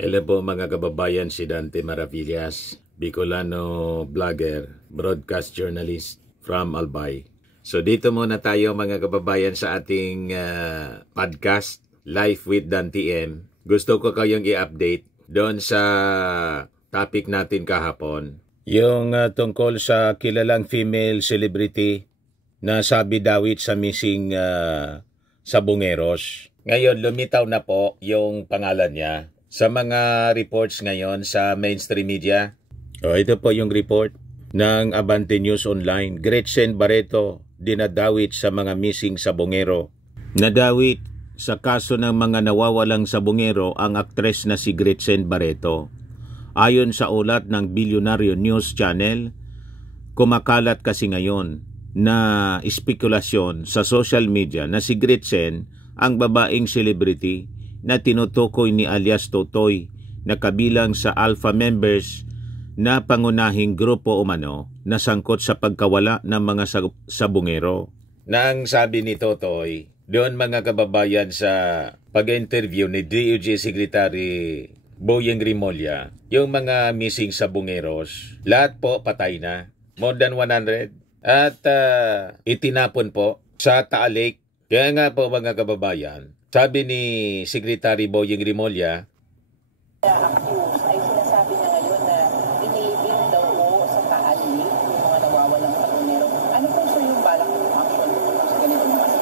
Hello po mga kababayan, si Dante Maravillas, Bicolano vlogger, broadcast journalist from Albay. So dito muna tayo mga kababayan sa ating podcast, Life with Dante M. Gusto ko kayong i-update doon sa topic natin kahapon. Yung tungkol sa kilalang female celebrity na sabi dawit sa missing Sabongeros. Ngayon lumitaw na po yung pangalan niya sa mga reports ngayon sa mainstream media. Ito po yung report ng Abante News Online. Gretchen Barreto dinadawit sa mga missing Sabongero. Nadawit sa kaso ng mga nawawalang Sabongero ang aktres na si Gretchen Barreto. Ayon sa ulat ng Bilyonaryo News Channel, kumakalat kasi ngayon na espekulasyon sa social media na si Gretchen ang babaeng celebrity na tinutukoy ni alias Totoy na kabilang sa alpha members na pangunahing grupo umano na sangkot sa pagkawala ng mga Sabongero. Nang sabi ni Totoy, doon mga kababayan sa pag-interview ni DOJ Secretary Boyeng Rimulya, yung mga missing Sabongeros, lahat po patay na. More than 100. At itinapon po sa Taal Lake. Kaya nga po mga kababayan, sabi ni Secretary Boyeng Rimulya, accused ay sinasabi niya ngayon na inilibing daw po sa Taal Lake yung mga nawawalang Sabongero. Ano po sir yung balak ng action sa ganitong kasi?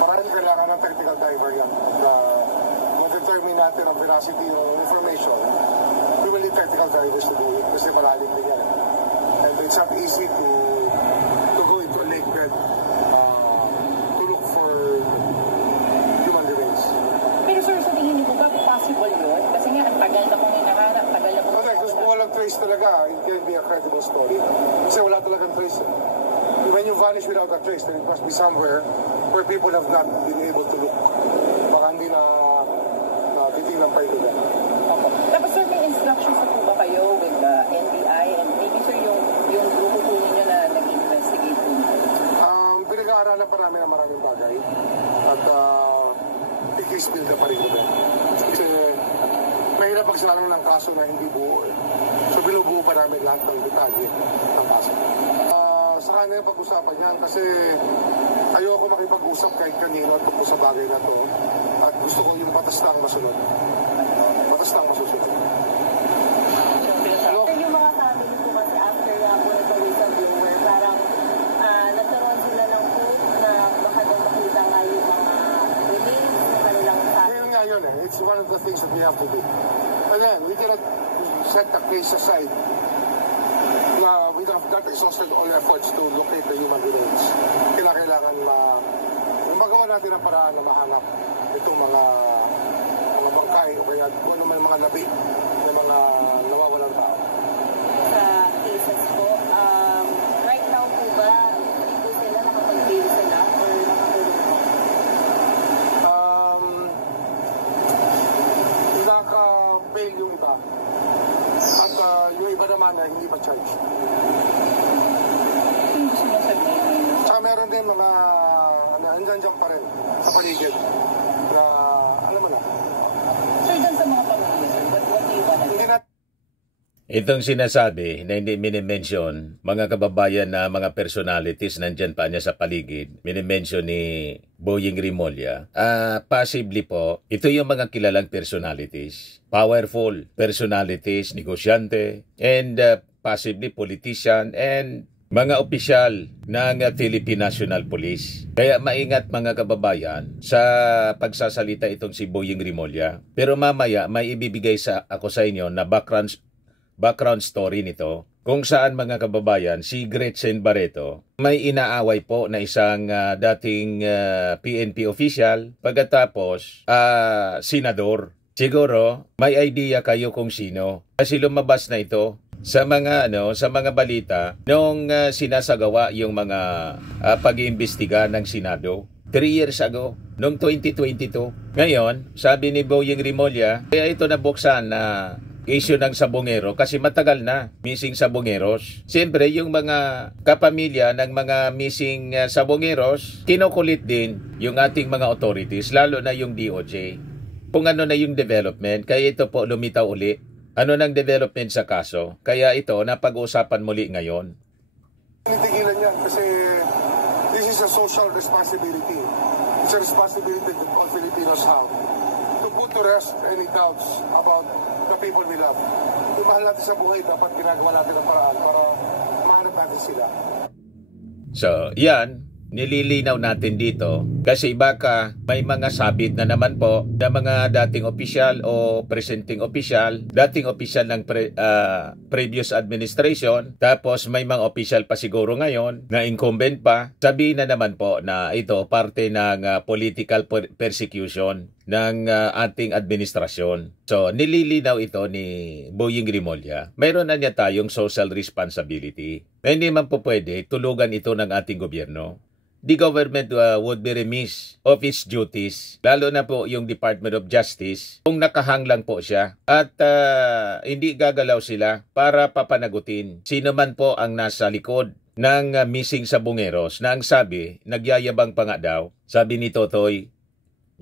Maraming kailangan ng technical diver yan. Ma-determine natin ang veracity ng information. We will need technical divers to do it kasi malalim din yan. And it's not easy to go into a lake bed. Talaga, it can be a credible story. Kasi wala talagang trace. When you vanish without a trace, then it must be somewhere where people have not been able to look. Baka hindi na titingnan pa ito dyan. Okay. Tapos sir, may instructions na po ba kayo with the NBI and maybe sir yung grupo po ninyo na nag-investigate po? Pinag-aaralan pa namin ang maraming bagay. At i-case build pa rin ito. Kasi mahirap magsalang ng kaso na hindi buo. So binubuo pa namin lahat ng detalye ng kaso. Sa kanya pag-usapan yan kasi ayoko makipag-usap kahit kanino tungkol sa bagay na to. At gusto ko yung batas lang masunod. Batas lang masusunod. Yung mga family po kasi after po ito whistleblower, parang nagkaroon sila ng hope na baka daw makita nga yung mga remains ng kanilang family. Ngayon nga yun eh. It's one of the things that we have to do. And then, we cannot set the case aside. We have exhausted all efforts to locate the human remains. Kailangan magawa natin ang paraan na mahanap itong mga bangkay o kaya kung ano may mga labi ng mga nawawalang tao. Sa cases po, right now po ba, hindi po sila nakapag-bail sila or nakakulong po? Naka-bail yung iba. At yung iba naman ay hindi pa charge. Saka meron din mga andyan pa rin sa paligid na alam mo na. Sir, dyan sa mga pamilya, sir, what do you want to do? Itong sinasabi na hindi minimension, mga kababayan na mga personalities nandyan pa niya sa paligid, minimension ni Boyeng Rimulya, possibly po, ito yung mga kilalang personalities, powerful personalities, negosyante, and possibly politician, and mga opisyal ng Philippine National Police. Kaya maingat mga kababayan sa pagsasalita itong si Boyeng Rimulya. Pero mamaya may ibibigay ako sa inyo na background story nito kung saan mga kababayan si Gretchen Barreto may inaaway po na isang dating PNP official pagkatapos senador. Siguro may idea kayo kung sino kasi lumabas na ito sa mga balita nung sinasagawa yung mga pag-iimbestiga ng Senado 3 years ago noong 2022. Ngayon, sabi ni Boyeng Rimulya, kaya ito nabuksan na issue ng Sabongero kasi matagal na missing Sabongeros. Siyempre, yung mga kapamilya ng mga missing Sabongeros, kinukulit din yung ating mga authorities, lalo na yung DOJ. kung ano na yung development. Kaya ito po lumitaw uli. Ano nang development sa kaso? Kaya ito napag-uusapan muli ngayon. Tinitigilan yan kasi this is a social responsibility. It's a responsibility that all Filipinos have to put to rest any doubts about the people we love. Kung mahal natin sa buhay, dapat ginagawa natin ang paraan para mahanap natin sila. So, yan, nililinaw natin dito kasi baka may mga sabit na naman po na mga dating opisyal o presenting opisyal, dating opisyal ng previous administration, tapos may mga opisyal pa siguro ngayon na incumbent pa, sabihin na naman po na ito parte ng political persecution ng ating administrasyon. So, nililinaw ito ni Boying Rimulya. Mayroon na niya tayong social responsibility. Na hindi man po pwede tulugan ito ng ating gobyerno. The government would be remiss of its duties, lalo na po yung Department of Justice, kung nakahang lang po siya at hindi gagalaw sila para papanagutin sino man po ang nasa likod ng missing sa Bungeros na ang sabi, nagyayabang pa nga daw, sabi ni Totoy,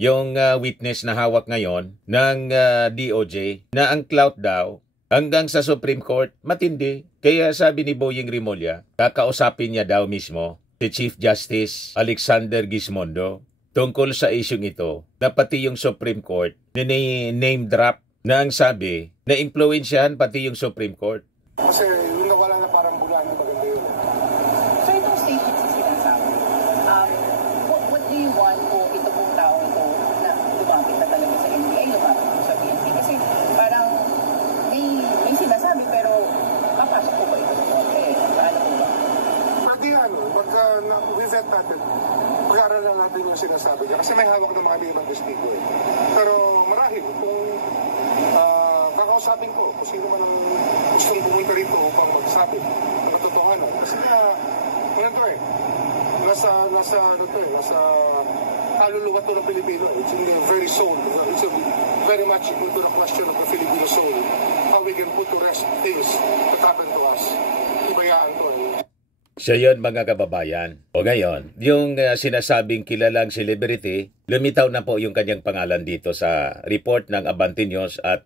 yung witness na hawak ngayon ng DOJ na ang clout daw hanggang sa Supreme Court matindi. Kaya sabi ni Boying Rimulya, kakausapin niya daw mismo si Chief Justice Alexander Gismondo tungkol sa isyung ito na pati yung Supreme Court name drop na ang sabi na impluwensyahan pati yung Supreme Court. Kasi yung nawala na parang bulan, di maganda yun. So itong statements na sinasabi, what do you want po ito pong tao ito na lumapit na talaga sa NBI, lumapit po sa PNP? Kasi parang may sinasabi pero papasok po ba ito sa konti? Paano po ba? Pwede yan, pag-visit natin, pag-aaralan natin yung sinasabi niya. Kasi may hawak ng mga ibang testigo eh. Pero marahil, kung kakausapin ko, kung sino man ang gustong pumunta rito upang magsabi ng katotohanan. Kasi nga, ano to eh, nasa kaluluwa to ng Pilipino. It's in the very soul. It's very much into the question of the Filipino soul. How we can put to rest things that happen to us. Ibayaan to eh. So yun mga kababayan. O ngayon, yung sinasabing kilalang celebrity, lumitaw na po yung kanyang pangalan dito sa report ng Abante News at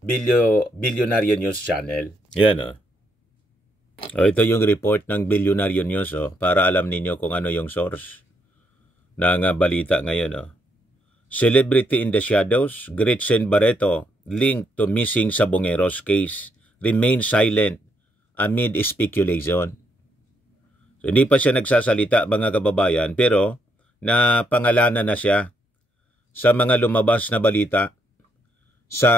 Billionaire News Channel. Yan o. Ito yung report ng Billionaire News para alam ninyo kung ano yung source ng balita ngayon. Celebrity in the shadows, Gretchen Barreto linked to missing sa Bungeros case remains silent amid speculation. So, hindi pa siya nagsasalita mga kababayan pero napangalanan na siya sa mga lumabas na balita sa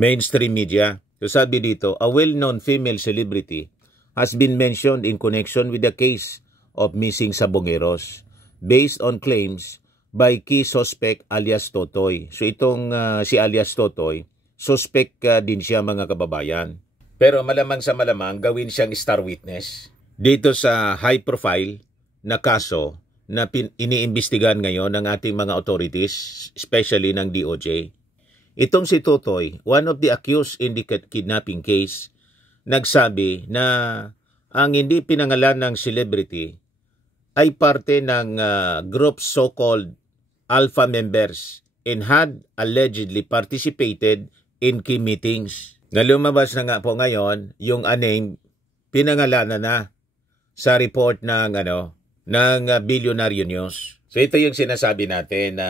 mainstream media. So sabi dito, a well-known female celebrity has been mentioned in connection with the case of missing sa Bungeros based on claims by key suspect alias Totoy. So itong si alias Totoy, suspect din siya mga kababayan. Pero malamang sa malamang gawin siyang star witness dito sa high profile na kaso na iniimbestigahan ngayon ng ating mga authorities, especially ng DOJ. Itong si Totoy, one of the accused in the kidnapping case, nagsabi na ang hindi pinangalan ng celebrity ay parte ng group so-called alpha members and had allegedly participated in key meetings. Na lumabas na nga po ngayon yung unnamed pinangalanan na sa report ng Billionaire News. So ito yung sinasabi natin na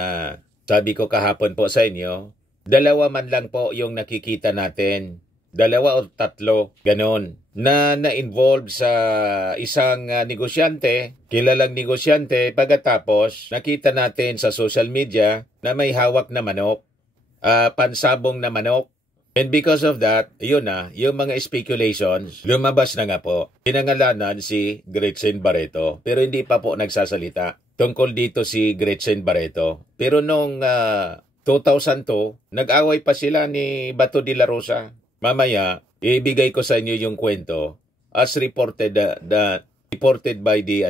sabi ko kahapon po sa inyo, dalawa man lang po yung nakikita natin, dalawa o tatlo, ganon, na na-involve sa isang negosyante, kilalang negosyante, pagkatapos nakita natin sa social media na may hawak na manok, pansabong na manok. And because of that, yun na, yung mga speculations, lumabas na nga po. Pinangalanan si Gretchen Barreto, pero hindi pa po nagsasalita. Tungkol dito si Gretchen Barreto. Pero nung 2002, nag-away pa sila ni Bato de la Rosa. Mamaya, ibigay ko sa inyo yung kwento as reported by the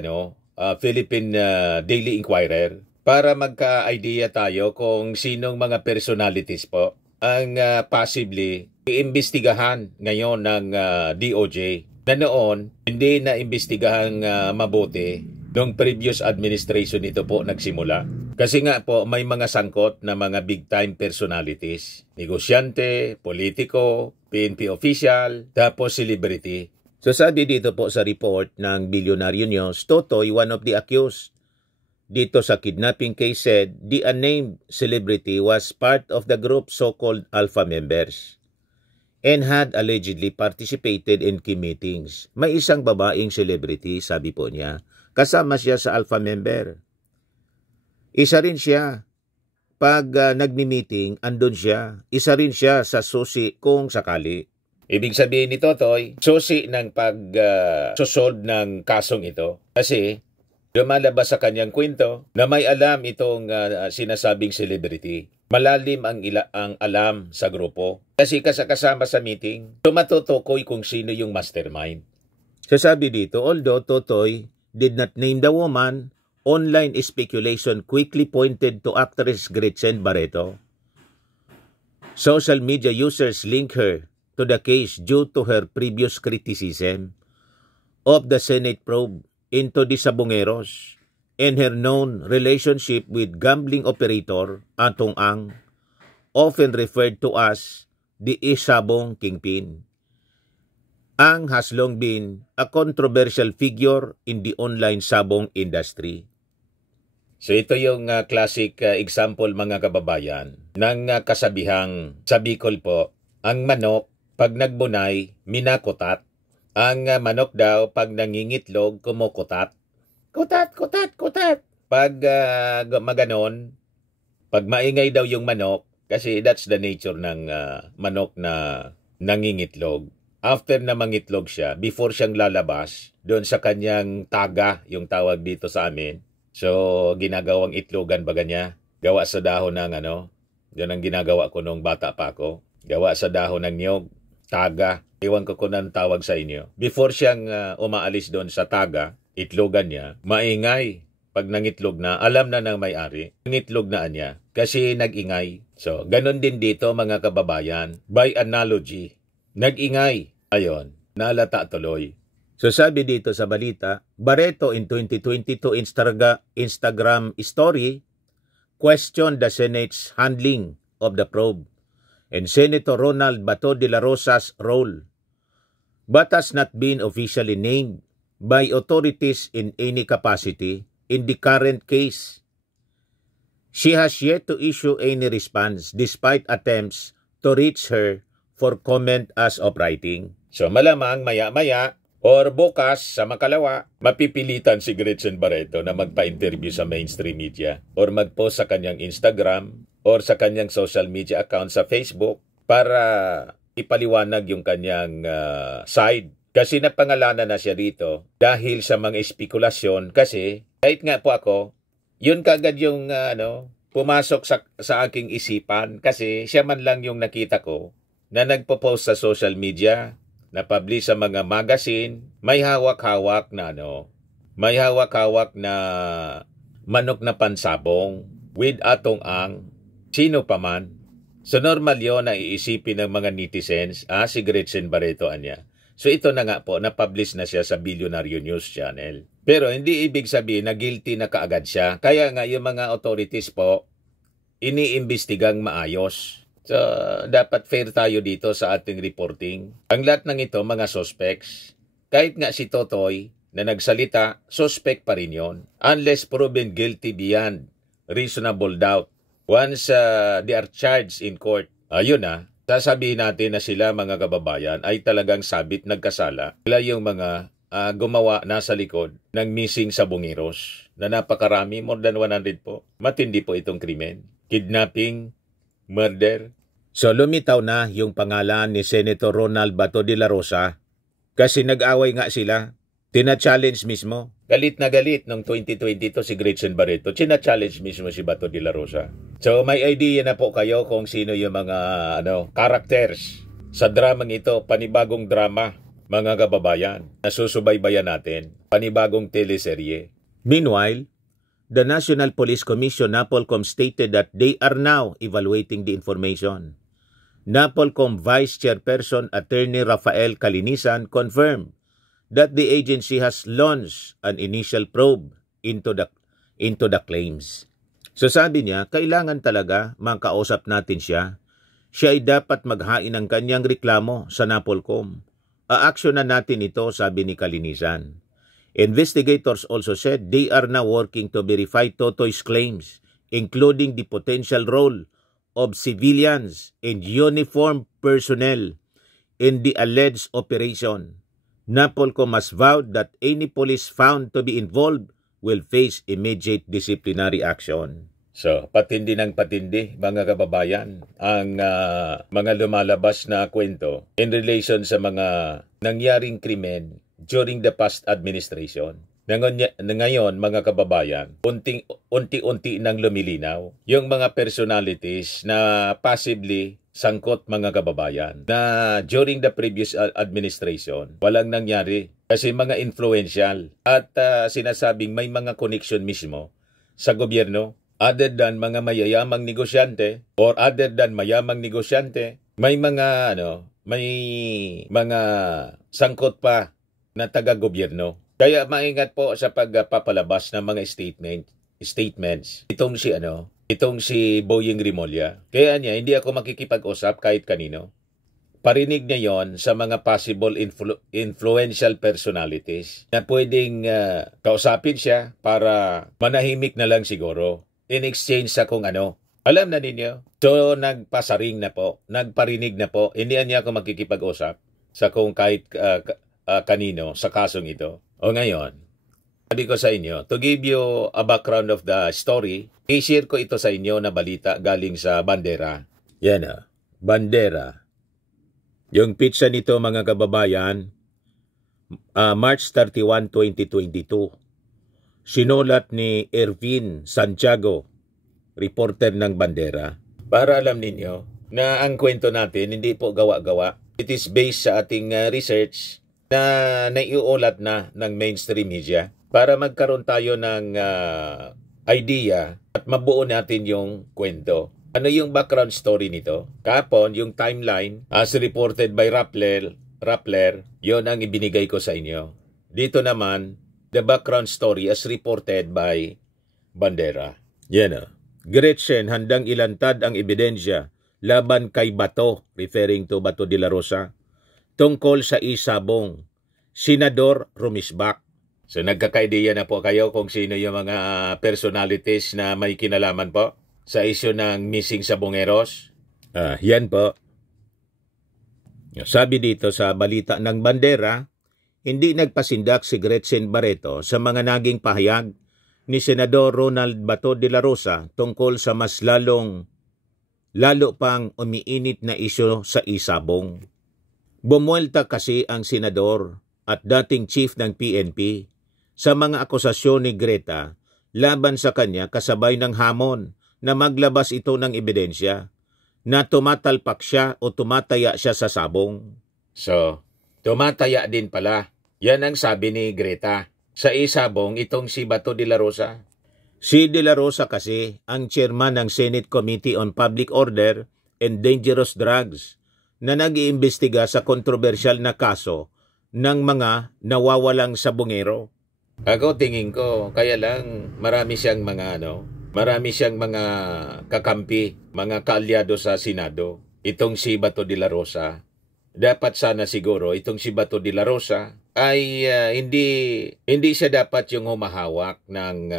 Philippine Daily Inquirer para magka-idea tayo kung sinong mga personalities po ang possibly iimbestigahan ngayon ng DOJ na noon hindi na imbestigahan mabuti Nung previous administration ito po nagsimula. Kasi nga po may mga sangkot na mga big time personalities. Negosyante, politiko, PNP official, tapos celebrity. So sabi dito po sa report ng Billionaire News, Totoy, one of the accused dito sa kidnapping case, said the unnamed celebrity was part of the group so-called Alpha members and had allegedly participated in key meetings. May isang babaeng celebrity, sabi po niya, kasama siya sa Alpha member. Isa rin siya. Pag nagmi-meeting, andun siya. Isa rin siya sa susi kung sakali. Ibig sabihin ni Totoy, susi ng pag-sosolve ng kasong ito. Kasi lumalabas sa kanyang kwento na may alam itong sinasabing celebrity. Malalim ang alam sa grupo. Kasi kasama sa meeting, tumatutukoy kung sino yung mastermind. Sasabi dito, although Totoy did not name the woman, online speculation quickly pointed to actress Gretchen Barreto. Social media users link her to the case due to her previous criticism of the Senate probe into the Sabongeros and her known relationship with gambling operator Atong Ang, often referred to as the Isabong Kingpin. Ang has long been a controversial figure in the online sabong industry. So ito yung classic example mga kababayan ng kasabihang sa Bicol po, ang manok pag nagbunay, minakutat. Ang manok daw pag nangingitlog, kumukutat. Kutat, kutat, kutat. Pag maganon, pag maingay daw yung manok, kasi that's the nature ng manok na nangingitlog. After na mangitlog siya, before siyang lalabas, doon sa kanyang taga, yung tawag dito sa amin. So, ginagawang itlogan baga niya. Gawa sa dahon ng yun ang ginagawa ko nung bata pa ako. Gawa sa dahon ng niyog, taga. Iwan ko kung anong tawag sa inyo. Before siyang umaalis doon sa taga, itlogan niya, maingay. Pag nangitlog na, alam na ng may-ari, nangitlog na niya kasi nag-ingay. So, ganun din dito mga kababayan. By analogy, nag-ingay. Ayon, nalata tuloy. So sabi dito sa balita, Barreto in 2022 Instagram story questioned the Senate's handling of the probe and Senator Ronald Bato de la Rosa's role, but has not been officially named by authorities in any capacity in the current case. She has yet to issue any response despite attempts to reach her for comment as of writing. So malamang maya-maya or bukas sa makalawa, mapipilitan si Gretchen Barreto na magpa-interview sa mainstream media or mag-post sa kanyang Instagram or sa kanyang social media account sa Facebook para ipaliwanag yung kanyang side. Kasi napangalanan na siya dito dahil sa mga espekulasyon kasi kahit nga po ako, yun kagad yung pumasok sa aking isipan kasi siya man lang yung nakita ko na nagpo-post sa social media, na-publish sa mga magazine, may hawak-hawak na may hawak-hawak na manok na pansabong with Atong Ang, sino pa man. So normal yun na iisipin ng mga netizens, si Gretchen Barreto anya. So ito na nga po, na-publish na siya sa Billionaire News Channel. Pero hindi ibig sabihin na guilty na kaagad siya. Kaya nga yung mga authorities po, iniimbestigang maayos. So, dapat fair tayo dito sa ating reporting. Ang lahat ng ito, mga suspects. Kahit nga si Totoy na nagsalita, suspect pa rin yun. Unless proven guilty beyond reasonable doubt. Once they are charged in court, ayun sasabihin natin na sila mga kababayan ay talagang sabit nagkasala. Sila yung mga gumawa nasa likod ng missing Sabongeros na napakarami, more than 100 po. Matindi po itong krimen. Kidnapping, murder. So lumitaw na yung pangalan ni Senator Ronald Bato de la Rosa kasi nag-away nga sila. Tina-challenge mismo. Galit na galit noong 2022 si Gretchen Barreto. Tina-challenge mismo si Bato de la Rosa. So may idea na po kayo kung sino yung mga characters sa dramang ito, panibagong drama, mga kababayan. Nasusubaybayan natin, panibagong teleserye. Meanwhile, the National Police Commission, NAPOLCOM, stated that they are now evaluating the information. NAPOLCOM Vice Chairperson Attorney Rafael Calinisan confirmed that the agency has launched an initial probe into the claims. So sabi niya, kailangan talaga makausap natin siya. Siya ay dapat maghain ng kanyang reklamo sa NAPOLCOM. A-aksyonan natin ito, sabi ni Kalinisan. Investigators also said they are now working to verify Totoy's claims, including the potential role of civilians and uniformed personnel in the alleged operation. NAPOLCOM has vowed that any police found to be involved will face immediate disciplinary action. So, patindi ng patindi, mga kababayan, ang mga lumalabas na kwento in relation sa mga nangyaring krimen during the past administration. Ngayon, mga kababayan, unti-unti nang lumilinaw yung mga personalities na possibly sangkot, mga kababayan, na during the previous administration, walang nangyari kasi mga influential at sinasabing may mga connection mismo sa gobyerno other than mga mayayamang negosyante or other than mayamang negosyante, may mga sangkot pa na taga-gobyerno. Kaya maingat po sa pagpapalabas ng mga statements. Itong si Boying Rimulya. Kaya niya, hindi ako makikipag-usap kahit kanino. Parinig niya yon sa mga possible influential personalities na pwedeng kausapin siya para manahimik na lang siguro in exchange sa kung ano. Alam na ninyo, so nagparinig na po, hindi niya ako makikipag-usap sa kung kahit kanino sa kasong ito. O ngayon, sabi ko sa inyo, to give you a background of the story, i-share ko ito sa inyo na balita galing sa Bandera. Yan Bandera. Yung pizza nito, mga kababayan, March 31, 2022. Sinulat ni Ervin Santiago, reporter ng Bandera. Para alam ninyo na ang kwento natin hindi po gawa-gawa. It is based sa ating research na naiuulat na ng mainstream media para magkaroon tayo ng idea at mabuo natin yung kwento. Ano yung background story nito? Kahapon, yung timeline as reported by Rappler, yon ang ibinigay ko sa inyo. Dito naman, the background story as reported by Bandera. Yan Gretchen handang ilantad ang ebidensya laban kay Bato, referring to Bato de la Rosa, tungkol sa isabong Senador Rumisbak. So nagkakaideya na po kayo kung sino yung mga personalities na may kinalaman po sa isyu ng missing sabongeros. Yan po. Sabi dito sa balita ng Bandera, hindi nagpasindak si Gretchen Barreto sa mga naging pahayag ni Senador Ronald Bato de la Rosa tungkol sa mas lalo pang umiinit na isyu sa isabong. Bumuelta kasi ang senador at dating chief ng PNP sa mga akusasyon ni Greta laban sa kanya kasabay ng hamon na maglabas ito ng ebidensya na tumatalpak siya o tumataya siya sa sabong. So, tumataya din pala. Yan ang sabi ni Greta. Sa isabong itong si Bato de la Rosa. Si de la Rosa kasi ang chairman ng Senate Committee on Public Order and Dangerous Drugs na nag-iimbestiga sa kontrobersyal na kaso ng mga nawawalang sabongero. Ako tingin ko, kaya lang marami siyang mga kakampi, mga kaalyado sa Senado. Itong si Bato de la Rosa. Dapat sana siguro itong si Bato de la Rosa ay hindi siya dapat yung humahawak ng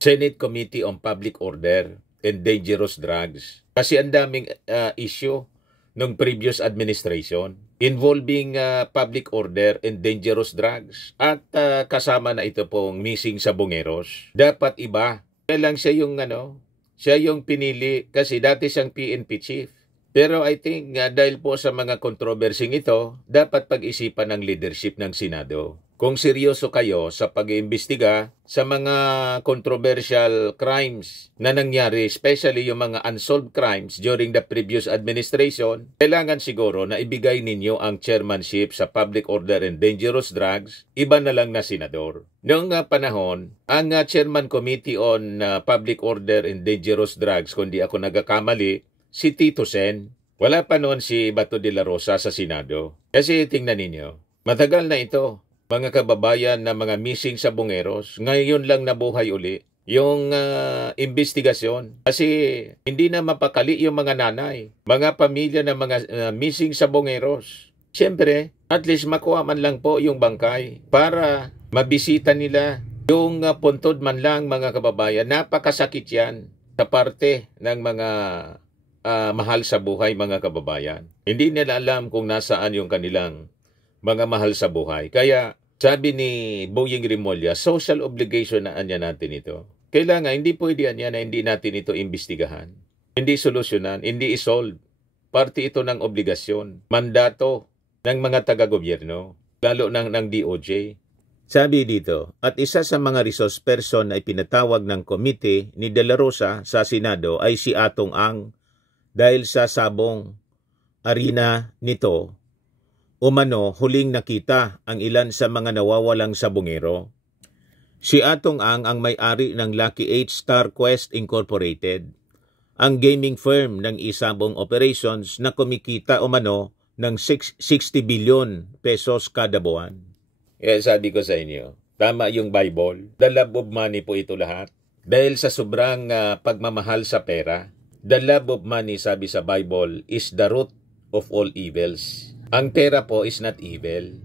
Senate Committee on Public Order and Dangerous Drugs. Kasi ang daming issue ng previous administration involving public order and dangerous drugs. At kasama na ito pong missing sabongeros. Dapat iba. Kaya lang siya yung pinili kasi dati siyang PNP chief. Pero I think dahil po sa mga kontrobersing ito, dapat pag-isipan ng leadership ng Senado. Kung seryoso kayo sa pag-iimbestiga sa mga controversial crimes na nangyari, especially yung mga unsolved crimes during the previous administration, kailangan siguro na ibigay ninyo ang chairmanship sa Public Order and Dangerous Drugs, iba na lang na senador. Noong panahon, ang Chairman Committee on Public Order and Dangerous Drugs, kung di ako nagkakamali, si Tito Sen. Wala pa noon si Bato de la Rosa sa Senado. Kasi tingnan ninyo, matagal na ito. mga kababayan na mga missing sa Bungeros, ngayon lang nabuhay uli yung investigasyon. Kasi hindi na mapakali yung mga nanay, mga pamilya na mga missing sa Bungeros. Siyempre, at least makuha man lang po yung bangkay para mabisita nila yung puntod man lang, mga kababayan. Napakasakit yan sa parte ng mga mahal sa buhay, mga kababayan. Hindi nila alam kung nasaan yung kanilang mga mahal sa buhay. Kaya sabi ni Boying Rimulya, social obligation na anya natin ito. Kailangan, hindi pwede anya na hindi natin ito imbestigahan. Hindi solusyonan, hindi isolve. Parte ito ng obligasyon, mandato ng mga taga-gobyerno, lalo ng DOJ. Sabi dito, at isa sa mga resource person na ipinatawag ng komite ni De La Rosa sa Senado ay si Atong Ang dahil sa sabong arena nito, umano huling nakita ang ilan sa mga nawawalang sabongero. Si Atong Ang may-ari ng Lucky 8 Star Quest Incorporated, ang gaming firm ng Isabong Operations na kumikita umano ng 60 billion pesos kada buwan. Sabi ko sa inyo, tama yung Bible. The love of money po ito lahat. Dahil sa sobrang pagmamahal sa pera, the love of money, sabi sa Bible, is the root of all evils. Ang pera po is not evil.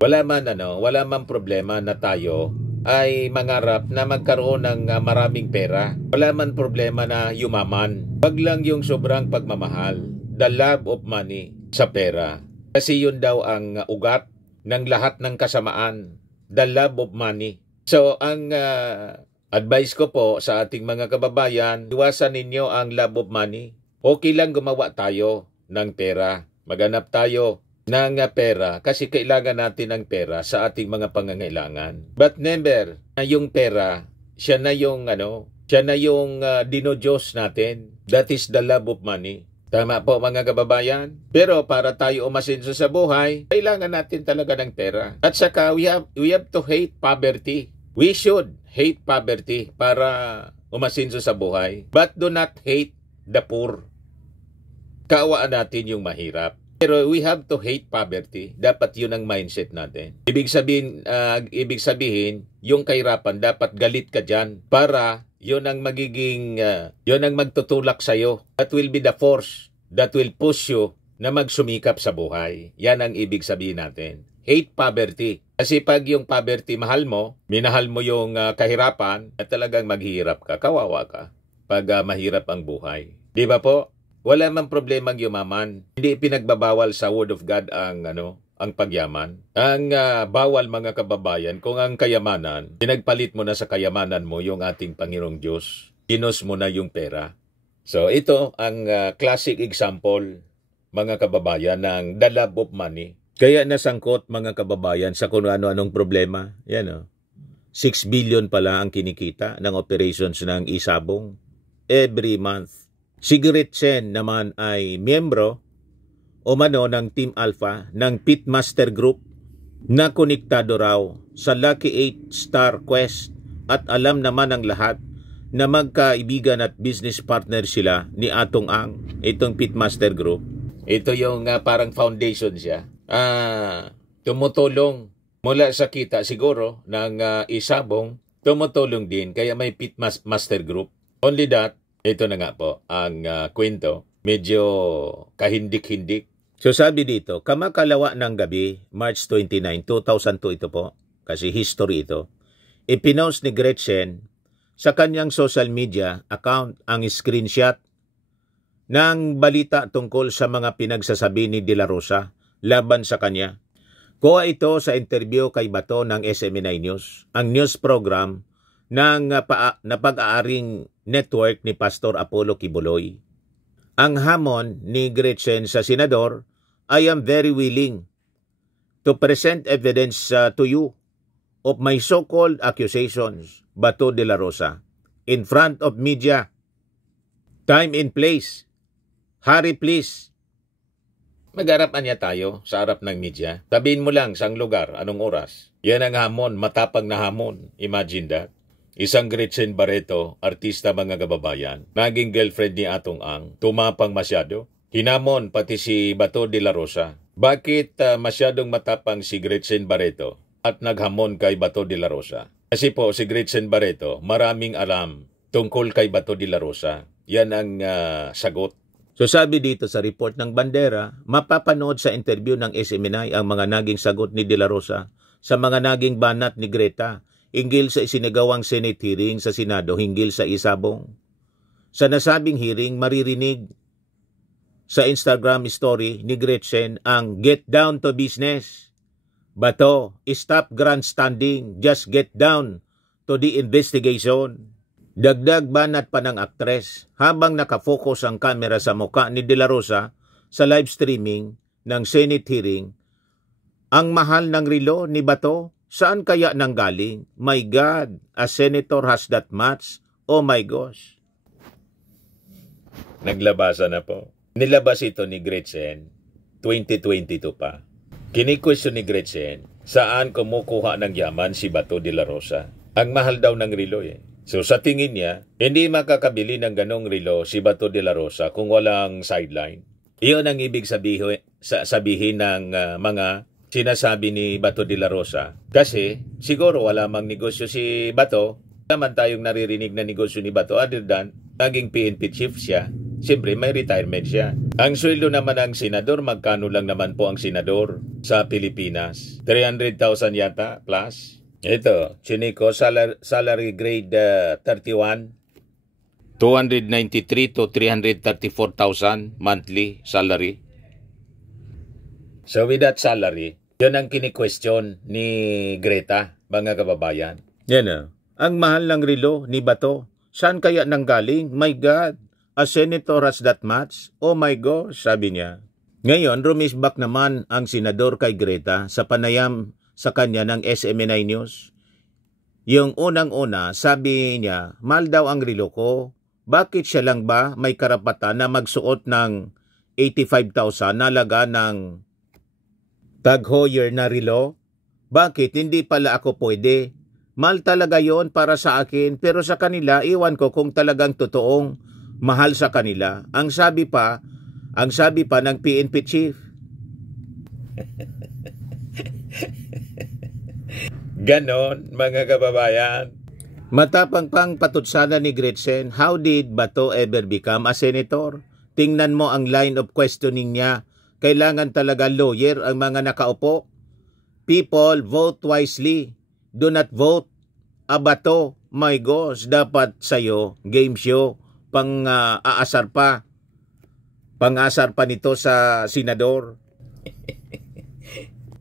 Wala man problema na tayo ay mangarap na magkaroon ng maraming pera. Wala man problema na yumaman. Wag lang yung sobrang pagmamahal, the love of money sa pera. Kasi yun daw ang ugat ng lahat ng kasamaan, the love of money. So, ang advice ko po sa ating mga kababayan, iwasan ninyo ang love of money. Okay lang gumawa tayo ng pera. Maghanap tayo ng pera kasi kailangan natin ng pera sa ating mga pangangailangan. But never na yung pera, siya na yung dinodiyos natin. That is the love of money. Tama po, mga kababayan. Pero para tayo umasenso sa buhay, kailangan natin talaga ng pera. At saka we have to hate poverty. We should hate poverty para umasenso sa buhay. But do not hate the poor. Kaawaan natin yung mahirap. Pero we have to hate poverty. Dapat yun ang mindset natin. Ibig sabihin, yung kahirapan, dapat galit ka dyan para yun ang magtutulak sa'yo. That will be the force that will push you na magsumikap sa buhay. Yan ang ibig sabihin natin. Hate poverty. Kasi pag yung poverty minahal mo yung kahirapan, at talagang maghihirap ka, kawawa ka pag mahirap ang buhay. Di ba po? Wala mang problemang yumaman. Hindi pinagbabawal sa Word of God ang pagyaman. Ang bawal, mga kababayan, kung ang kayamanan, pinagpalit mo na sa kayamanan mo yung ating Panginoong Diyos. Ginos mo na yung pera. So ito ang classic example, mga kababayan, ng the love of money. Kaya nasangkot, mga kababayan, sa kung ano-anong problema. Yan 6 billion pala ang kinikita ng operations ng Isabong every month. Si Gretchen naman ay miyembro ng Team Alpha ng Pitmaster Group na konektado raw sa Lucky 8 Star Quest at alam naman ng lahat na magkaibigan at business partner sila ni Atong Ang, itong Pitmaster Group. Ito yung parang foundation siya. Tumutulong mula sa kita siguro ng Isabong, tumutulong din kaya may Pitmaster Group. Only that, ito na nga po ang kwento. Medyo kahindik-hindik. So sabi dito, kamakalawa ng gabi, March 29, 2002 ito po, kasi history ito, ipinost ni Gretchen sa kanyang social media account ang screenshot ng balita tungkol sa mga pinagsasabi ni De La Rosa laban sa kanya. Kuha ito sa interview kay Bato ng SMNI News, ang news program ng pag-aaring network ni Pastor Apollo Kibuloy. Ang hamon ni Gretchen sa senador, I am very willing to present evidence to you of my so-called accusations, Bato de la Rosa, in front of media. Time and place. Hurry please. Mag-harapan niya tayo sa harap ng media. Sabihin mo lang sang lugar, anong oras. Yan ang hamon, matapang na hamon. Imagine that. Isang Gretchen Barreto, artista, mga kababayan, naging girlfriend ni Atong Ang, tumapang masyado. Hinamon pati si Bato de la Rosa. Bakit masyadong matapang si Gretchen Barreto? at naghamon kay Bato de la Rosa. Kasi po si Gretchen Barreto maraming alam tungkol kay Bato de la Rosa. Yan ang sagot. So sabi dito sa report ng Bandera, mapapanood sa interview ng SMNI ang mga naging sagot ni De La Rosa sa mga naging banat ni Greta hinggil sa isinagawang Senate hearing sa Senado hinggil sa isabong. Sa nasabing hearing, maririnig sa Instagram story ni Gretchen ang "Get down to business. Bato, stop grandstanding, just get down to the investigation." Dagdag banat pa ng aktres habang nakafocus ang kamera sa muka ni De La Rosa sa live streaming ng Senate hearing. "Ang mahal ng relo ni Bato, saan kaya nanggaling? My God, a senator has that much? Oh my gosh." Naglabasa na po. Nilabas ito ni Gretchen 2022 pa. Kini-question ni Gretchen, saan kumukuha ng yaman si Bato de la Rosa? Ang mahal daw ng relo eh. So sa tingin niya, hindi makakabili ng ganong relo si Bato de la Rosa kung walang sideline. Iyon ang ibig sabihin ng mga sinasabi ni Bato de la Rosa. Kasi siguro wala mang negosyo si Bato. Naman tayong naririnig na negosyo ni Bato other than naging PNP chief siya. Siyempre may retirement siya. Ang sweldo naman ng senador, magkano lang naman po ang senador sa Pilipinas? 300,000 yata plus. Ito, Chinico, salary grade 31. 293 to 334,000 monthly salary. So with that salary, yun ang kini-question ni Greta, mga kababayan. Yan ang mahal ng relo ni Bato. Saan kaya nanggaling? My God, a senator has that much? Oh my gosh, sabi niya. Ngayon, rumisbak naman ang senador kay Greta sa panayam sa kanya ng SMNI News. Yung unang-una, sabi niya, mahal daw ang relo ko. Bakit siya lang ba may karapatan na magsuot ng 85,000 na laga ng Tag Heuer na relo? Bakit hindi pala ako pwede? Mahal talaga yon para sa akin, pero sa kanila, iwan ko kung talagang totoong mahal sa kanila. Ang sabi pa ng PNP chief. Ganon, mga kababayan. Matapang pang patutsana ni Gretchen, how did Bato ever become a senator? Tingnan mo ang line of questioning niya. Kailangan talaga lawyer ang mga nakaupo. People, vote wisely. Do not vote a Bato. My gosh, dapat sa'yo, game show, pang-aasar pa. Pang-asar pa nito sa senador.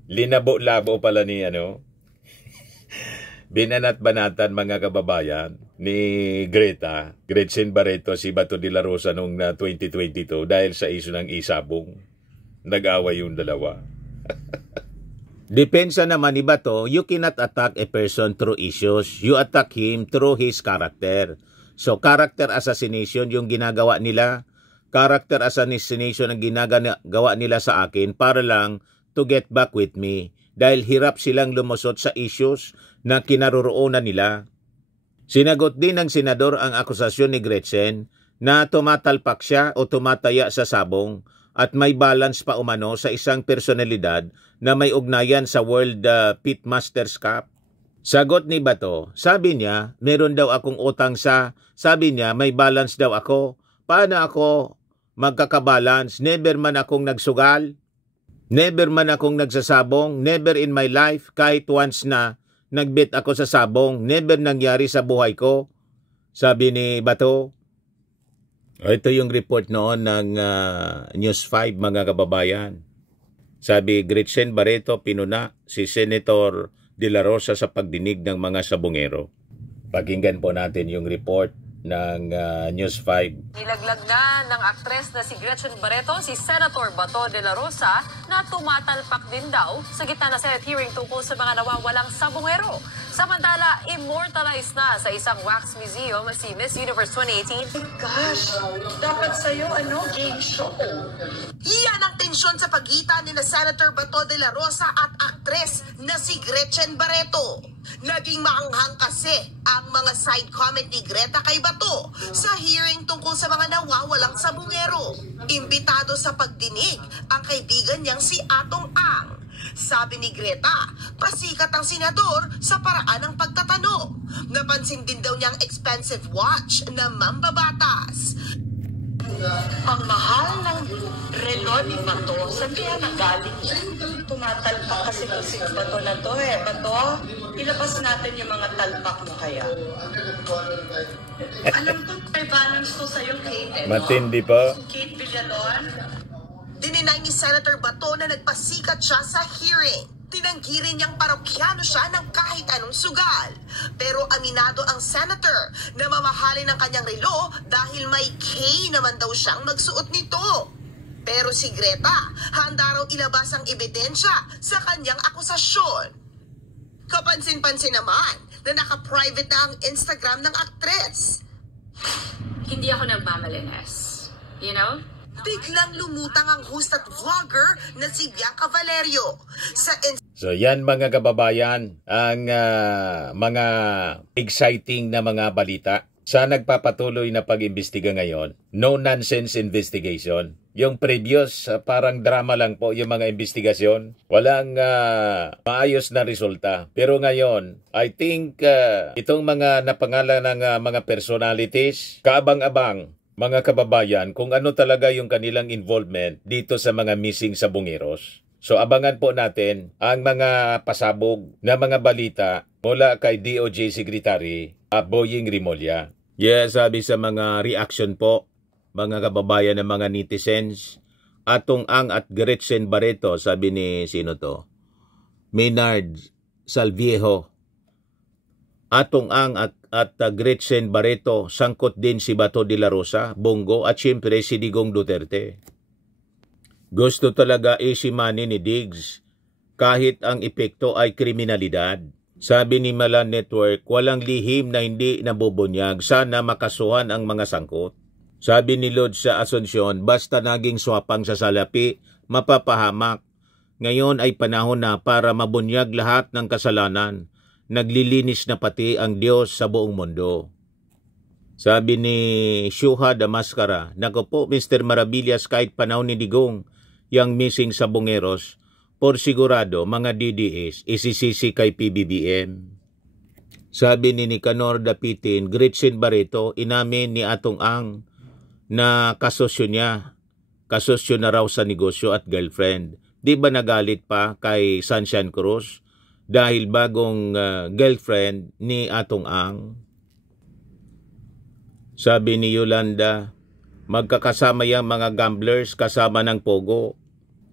Linabo-labo pala ni binanat-banatan mga kababayan ni Gretchen Barreto si Bato de la Rosa noong 2022 dahil sa isu ng isabong. Nag-away yung dalawa. Depensa naman ni Bato, you cannot attack a person through issues. You attack him through his character. So character assassination yung ginagawa nila. Character assassination ang ginagawa nila sa akin para lang to get back with me. Dahil hirap silang lumusot sa issues na kinaroroonan nila. Sinagot din ng senador ang akusasyon ni Gretchen na tumatalpak siya o tumataya sa sabong at may balance pa umano sa isang personalidad na may ugnayan sa World Pitmasters Cup. Sagot ni Bato, sabi niya, meron daw akong utang sabi niya, may balance daw ako. Paano ako magkakabalance? Never man akong nagsugal. Never man akong nagsasabong. Never in my life, kahit once na nagbit ako sa sabong, never nangyari sa buhay ko, sabi ni Bato. Ito yung report noon ng News 5, mga kababayan. Sabi, Gretchen Barreto pinuna si Senator De La Rosa sa pagdinig ng mga sabongero. Pakinggan po natin yung report ng News 5. Nilaglag na ng aktres na si Gretchen Barreto si Senator Bato de la Rosa na tumatalpak din daw sa gitna ng Senate hearing tungkol sa mga nawawalang sabongero. Samantala, immortalized na sa isang wax museum si Miss Universe 2018. Gosh, dapat sa'yo, game show. Iyan ang tensyon sa pagitan ni Senator Bato de la Rosa at aktres na si Gretchen Barreto. Naging maanghang kasi ang mga side comment ni Greta kay Bato sa hearing tungkol sa mga nawawalang sabongero. Imbitado sa pagdinig ang kaibigan niyang si Atong Ang. Sabi ni Greta, pasikat ang senador sa paraan ng pagtatanong. Napansin din daw niyang expensive watch na mambabatas. Ang mahal ng relo ni Bato, saan kaya nanggaling yan? Tumatalpak kasi kung si Bato na to eh. Bato, ilabas natin yung mga talpak mo kaya. Alam ko, may balance to sa'yo, Kate. Eh, Matindi pa. Kate Villalon. Dininay ni Senator Bato na nagpasikat siya sa hearing. Tinanggi rin niyang parokyano siya ng kahit anong sugal. Pero aminado ang senator na mamahalin ang kanyang relo dahil may K naman daw siyang magsuot nito. Pero si Greta, handa raw ilabas ang ebidensya sa kanyang akusasyon. Kapansin-pansin naman na naka-private na ang Instagram ng aktres. Hindi ako nagmamalinis. You know? Biglang lumutang ang host at vlogger na si Bianca Valerio. So yan mga kababayan, ang mga exciting na mga balita sa nagpapatuloy na pag-imbestiga ngayon. No nonsense investigation. Yung previous, parang drama lang po yung mga investigasyon. Walang maayos na resulta. Pero ngayon, I think itong mga napangalan ng mga personalities, kaabang-abang, mga kababayan, kung ano talaga yung kanilang involvement dito sa mga missing sa Bungeros. So abangan po natin ang mga pasabog na mga balita mula kay DOJ Secretary Boying Rimulya. Yes, sabi sa mga reaction po, mga kababayan ng mga netizens, Atong Ang at Gretchen Barreto, sabi ni sino to? Maynard Salviejo. Atong Ang at Gretchen Barreto, sangkot din si Bato de la Rosa, Bongo at siyempre si Digong Duterte. Gusto talaga easy money ni Diggs kahit ang epekto ay kriminalidad. Sabi ni Malan Network, walang lihim na hindi nabubunyag, sana makasuhan ang mga sangkot. Sabi ni Lod sa Asuncion, basta naging swapang sa salapi, mapapahamak. Ngayon ay panahon na para mabunyag lahat ng kasalanan. Naglilinis na pati ang Diyos sa buong mundo. Sabi ni Shuha Damaskara, nako po Mr. Maravillas, kahit panahon ni Digong, yang missing sa Bungeros, por sigurado mga DDS isisisi kay PBBM. Sabi ni Nicanor Dapitin, Gretchen Barreto, inamin ni Atong Ang na kasosyo niya. Kasosyo na raw sa negosyo at girlfriend. Di ba nagalit pa kay Sunshine Cruz dahil bagong girlfriend ni Atong Ang? Sabi ni Yolanda, magkakasama yung mga gamblers kasama ng Pogo.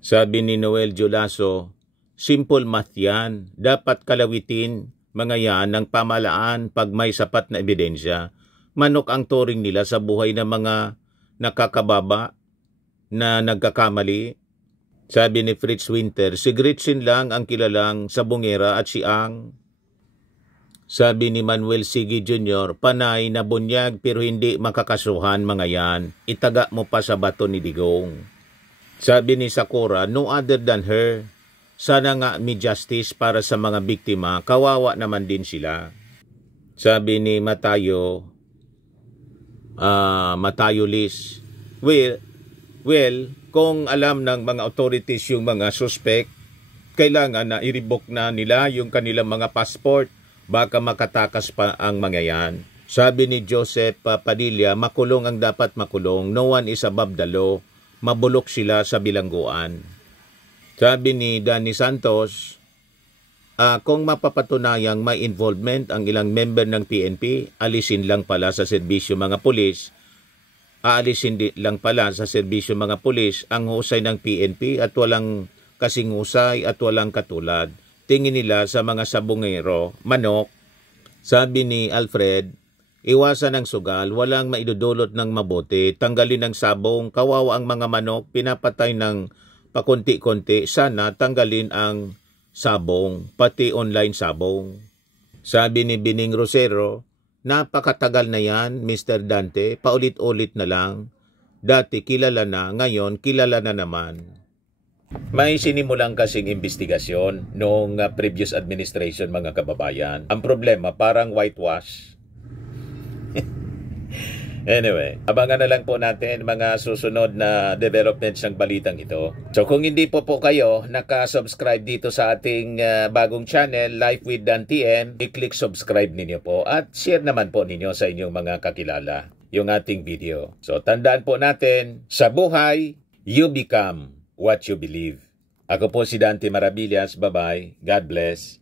Sabi ni Noel Julaso, simple math yan. Dapat kalawitin mga yan ng pamalaan pag may sapat na ebidensya. Manok ang turing nila sa buhay ng mga nakakababa na nagkakamali. Sabi ni Fritz Winter, si Gretchen lang ang kilalang sa Bungera at si Ang. Sabi ni Manuel Sigi Jr., panay na bunyag pero hindi makakasuhan mga yan. Itaga mo pa sa bato ni Digong. Sabi ni Sakura, no other than her. Sana nga may justice para sa mga biktima, kawawa naman din sila. Sabi ni Matayo Liz, well, kung alam ng mga authorities yung mga suspect, kailangan na i-revoke na nila yung kanilang mga passport, baka makatakas pa ang mga yan. Sabi ni Joseph Padilla, makulong ang dapat makulong, no one is above the law, mabulok sila sa bilangguan. Sabi ni Danny Santos, kung mapapatunayang may involvement ang ilang member ng PNP, alisin lang pala sa serbisyo mga pulis. Aalisin lang pala sa serbisyo mga pulis ang husay ng PNP at walang kasing husay at walang katulad. Tingin nila sa mga sabungero, manok. Sabi ni Alfred, iwasan ang sugal, walang maidudulot ng mabuti, tanggalin ang sabong, kawawa ang mga manok, pinapatay ng pakunti-kunti, sana tanggalin ang sabong, pati online sabong. Sabi ni Bining Rosero, napakatagal na yan, Mr. Dante, paulit-ulit na lang. Dati kilala na, ngayon kilala na naman. May sinimulang kasing investigasyon noong previous administration mga kababayan. Ang problema, parang whitewash. Anyway, abangan na lang po natin mga susunod na developments ng balitang ito. So kung hindi po kayo nakasubscribe dito sa ating bagong channel, Life with Dan TM, i-click subscribe ninyo po at share naman po ninyo sa inyong mga kakilala yung ating video. So tandaan po natin, sa buhay, you become what you believe. Ako po si Dante Maravillas. Bye-bye. God bless.